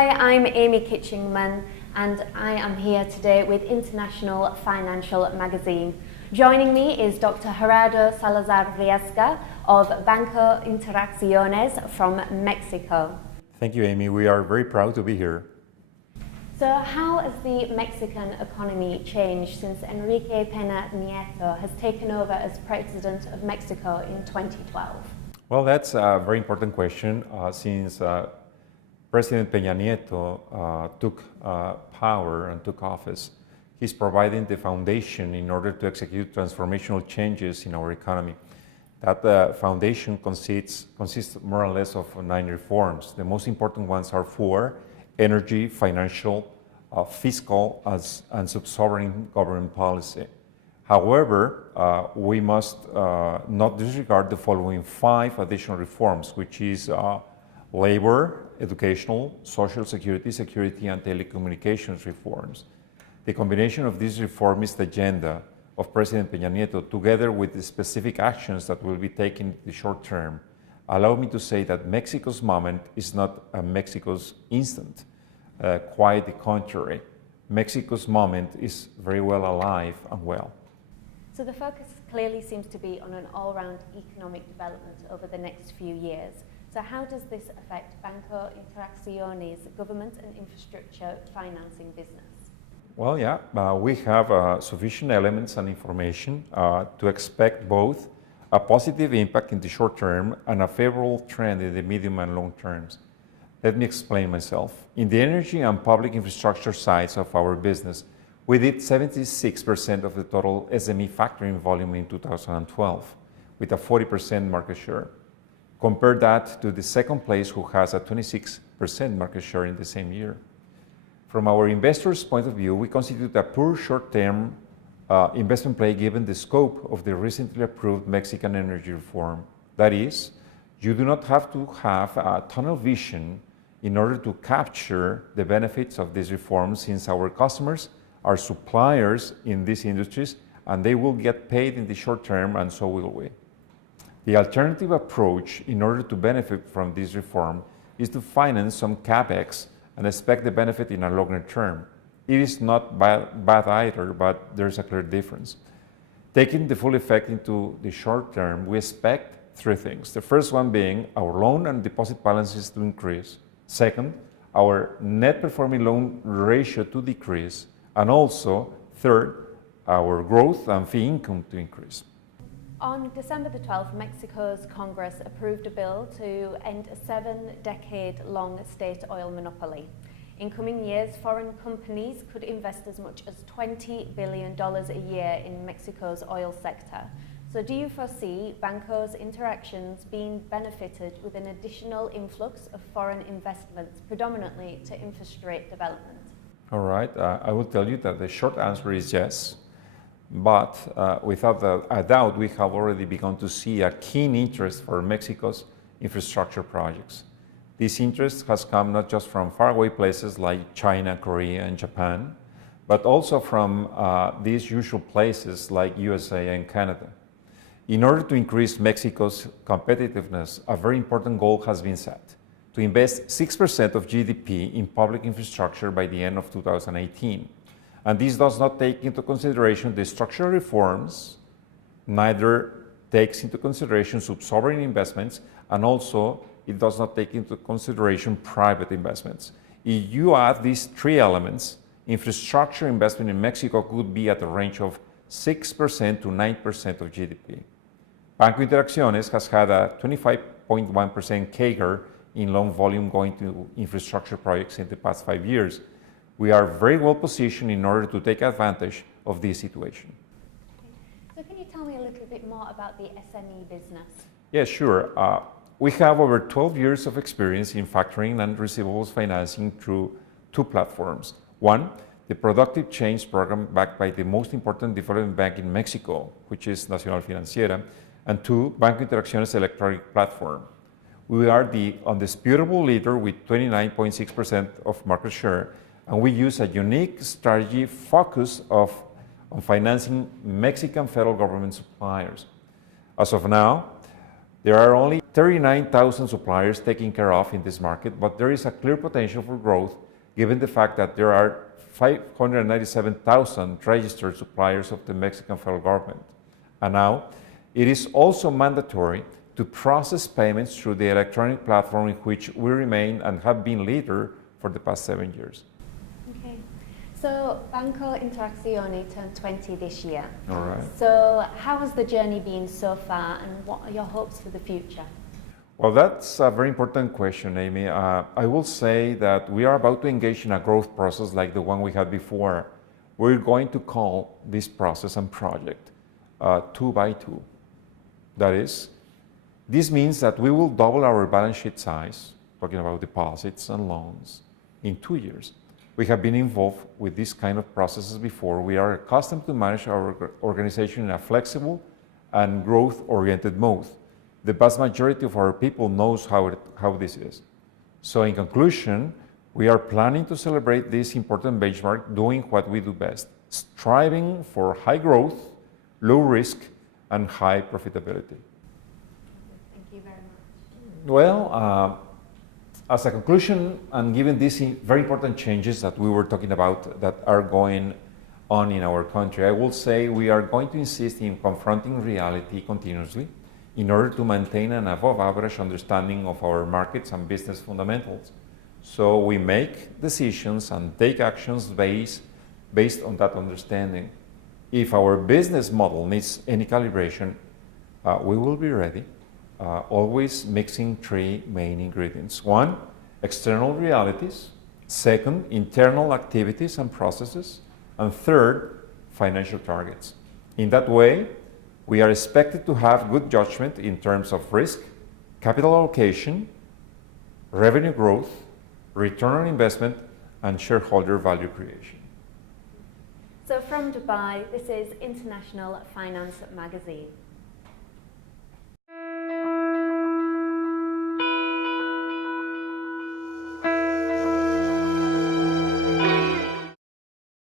Hi, I'm Amy Kitchingman and I am here today with International Financial Magazine. Joining me is Dr. Gerardo Salazar Viezca of Banco Interacciones from Mexico. Thank you, Amy. We are very proud to be here. So how has the Mexican economy changed since Enrique Peña Nieto has taken over as President of Mexico in 2012? Well, that's a very important question since President Peña Nieto took power and took office. He's providing the foundation in order to execute transformational changes in our economy. That foundation consists more or less of 9 reforms. The most important ones are 4: energy, financial, fiscal, and sub-sovereign government policy. However, we must not disregard the following 5 additional reforms, which is labor, educational, social security, and telecommunications reforms. The combination of this reformist agenda of President Peña Nieto, together with the specific actions that will be taken in the short term, allow me to say that Mexico's moment is not a Mexico's instant. Quite the contrary. Mexico's moment is very well alive and well. So the focus clearly seems to be on an all-round economic development over the next few years. So how does this affect Banco Interacciones' government and infrastructure financing business? Well, yeah, we have sufficient elements and information to expect both a positive impact in the short term and a favorable trend in the medium and long terms. Let me explain myself. In the energy and public infrastructure sides of our business, we did 76% of the total SME factoring volume in 2012, with a 40% market share. Compare that to the second place, who has a 26% market share in the same year. From our investors' point of view, we constitute a poor short-term investment play given the scope of the recently approved Mexican energy reform. That is, you do not have to have a tunnel vision in order to capture the benefits of this reform, since our customers are suppliers in these industries and they will get paid in the short term, and so will we. The alternative approach in order to benefit from this reform is to finance some capex and expect the benefit in a longer term. It is not bad either, but there's a clear difference. Taking the full effect into the short term, we expect 3 things. The first one being our loan and deposit balances to increase. Second, our net performing loan ratio to decrease. And also, third, our growth and fee income to increase. On December the 12th, Mexico's Congress approved a bill to end a 7-decade-long state oil monopoly. In coming years, foreign companies could invest as much as $20 billion a year in Mexico's oil sector. So do you foresee Banco's Interactions being benefited with an additional influx of foreign investments, predominantly to infrastructure development? All right, I will tell you that the short answer is yes. But without a doubt, we have already begun to see a keen interest for Mexico's infrastructure projects. This interest has come not just from faraway places like China, Korea, and Japan, but also from these usual places like USA and Canada. In order to increase Mexico's competitiveness, a very important goal has been set: to invest 6% of GDP in public infrastructure by the end of 2018. And this does not take into consideration the structural reforms, neither takes into consideration sub-sovereign investments, and also it does not take into consideration private investments. If you add these 3 elements, infrastructure investment in Mexico could be at the range of 6% to 9% of GDP. Banco Interacciones has had a 25.1% CAGR in loan volume going to infrastructure projects in the past 5 years. We are very well positioned in order to take advantage of this situation. So can you tell me a little bit more about the SME business? Yeah, sure. We have over 12 years of experience in factoring and receivables financing through 2 platforms. One, the Productive Change Program backed by the most important development bank in Mexico, which is Nacional Financiera, and 2, Banco Interacciones electronic platform. We are the undisputable leader with 29.6% of market share, and we use a unique strategy focus on financing Mexican federal government suppliers. As of now, there are only 39,000 suppliers taken care of in this market, but there is a clear potential for growth given the fact that there are 597,000 registered suppliers of the Mexican federal government. And now, it is also mandatory to process payments through the electronic platform in which we remain and have been leader for the past 7 years. Okay. So Banco Interacciones turned 20 this year. All right. So how has the journey been so far, and what are your hopes for the future? Well, that's a very important question, Amy. I will say that we are about to engage in a growth process like the one we had before. We're going to call this process and project 2 by 2. That is, this means that we will double our balance sheet size, talking about deposits and loans, in 2 years. We have been involved with this kind of processes before. We are accustomed to manage our organization in a flexible and growth-oriented mode. The vast majority of our people knows how this is. So in conclusion, we are planning to celebrate this important benchmark doing what we do best, striving for high growth, low risk, and high profitability. Thank you very much. Well, as a conclusion, and given these very important changes that we were talking about that are going on in our country, I will say we are going to insist in confronting reality continuously in order to maintain an above average understanding of our markets and business fundamentals. So we make decisions and take actions based on that understanding. If our business model needs any calibration, we will be ready, always mixing 3 main ingredients. 1, external realities. 2, internal activities and processes. And 3, financial targets. In that way, we are expected to have good judgment in terms of risk, capital allocation, revenue growth, return on investment, and shareholder value creation. So from Dubai, this is International Finance Magazine.